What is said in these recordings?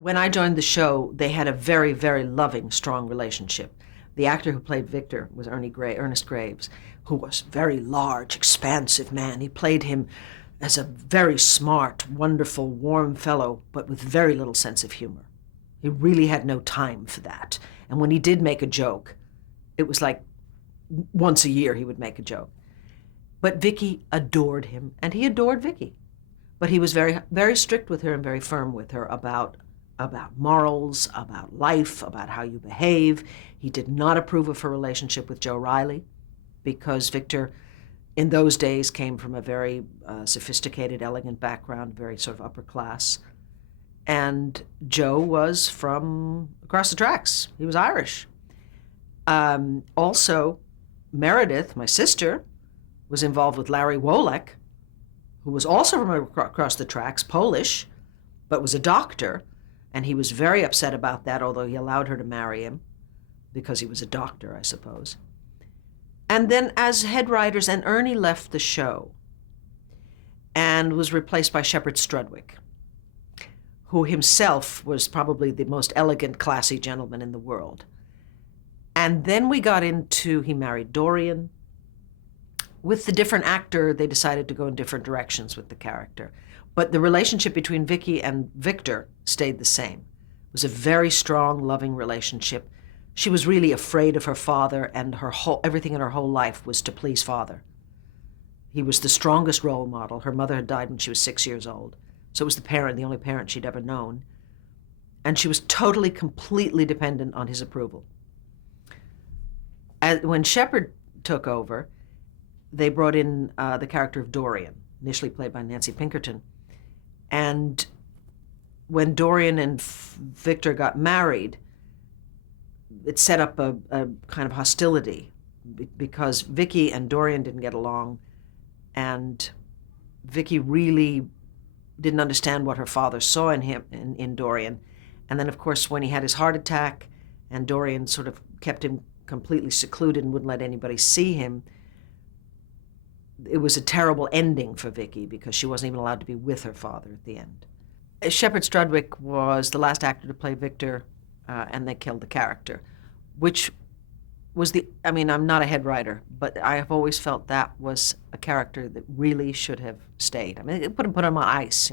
When I joined the show, they had a very, very loving, strong relationship. The actor who played Victor was Ernest Graves, who was a very large, expansive man. He played him as a very smart, wonderful, warm fellow, but with very little sense of humor. He really had no time for that. And when he did make a joke, it was like once a year he would make a joke. But Vicky adored him, and he adored Vicky. But he was very, very strict with her and very firm with her about morals, about life, about how you behave. He did not approve of her relationship with Joe Riley because Victor, in those days, came from a very sophisticated, elegant background, very sort of upper class. And Joe was from across the tracks. He was Irish. Also, Meredith, my sister, was involved with Larry Wolek, who was also from across the tracks, Polish, but was a doctor. And he was very upset about that, although he allowed her to marry him because he was a doctor, I suppose. And then as head writers, and Ernie left the show and was replaced by Shepard Strudwick, who himself was probably the most elegant, classy gentleman in the world. And then we got into, he married Dorian. With the different actor, they decided to go in different directions with the character. But the relationship between Vicky and Victor stayed the same. It was a very strong, loving relationship. She was really afraid of her father, and everything in her whole life was to please father. He was the strongest role model. Her mother had died when she was 6 years old. So it was the only parent she'd ever known. And she was totally, completely dependent on his approval. When Shepard took over, they brought in the character of Dorian, initially played by Nancy Pinkerton. And when Dorian and Victor got married, it set up a kind of hostility because Vicky and Dorian didn't get along, and Vicky really didn't understand what her father saw in him, in Dorian. And then, of course, when he had his heart attack and Dorian sort of kept him completely secluded and wouldn't let anybody see him, it was a terrible ending for Vicky because she wasn't even allowed to be with her father at the end. Shepard Strudwick was the last actor to play Victor, and they killed the character, which was I'm not a head writer, but I have always felt that was a character that really should have stayed. I mean, it put him on ice,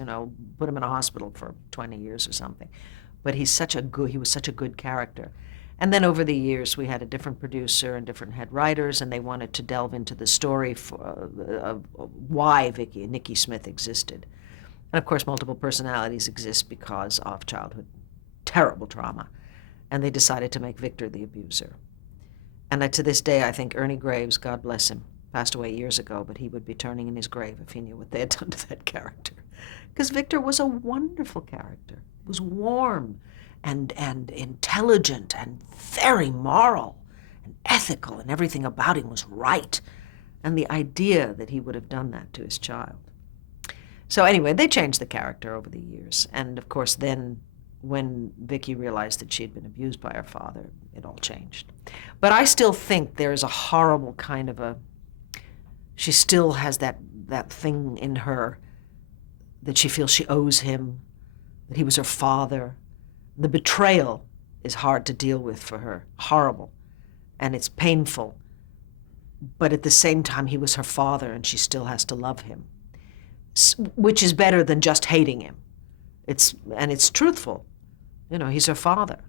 put him in a hospital for 20 years or something. But he was such a good character. And then over the years, we had a different producer and different head writers, and they wanted to delve into the story of why Vicky and Nikki Smith existed. And of course, multiple personalities exist because of childhood terrible trauma. And they decided to make Victor the abuser. And to this day, I think Ernie Graves, God bless him, passed away years ago, but he would be turning in his grave if he knew what they had done to that character. Because Victor was a wonderful character. He was warm and intelligent and very moral and ethical, and everything about him was right. And the idea that he would have done that to his child. So anyway, they changed the character over the years. And of course, then when Vicky realized that she had been abused by her father, it all changed. But I still think there is a horrible kind of she still has that thing in her that she feels she owes him, that he was her father. The betrayal is hard to deal with for her, horrible, and it's painful. But at the same time, he was her father, and she still has to love him, which is better than just hating him. It's truthful. He's her father.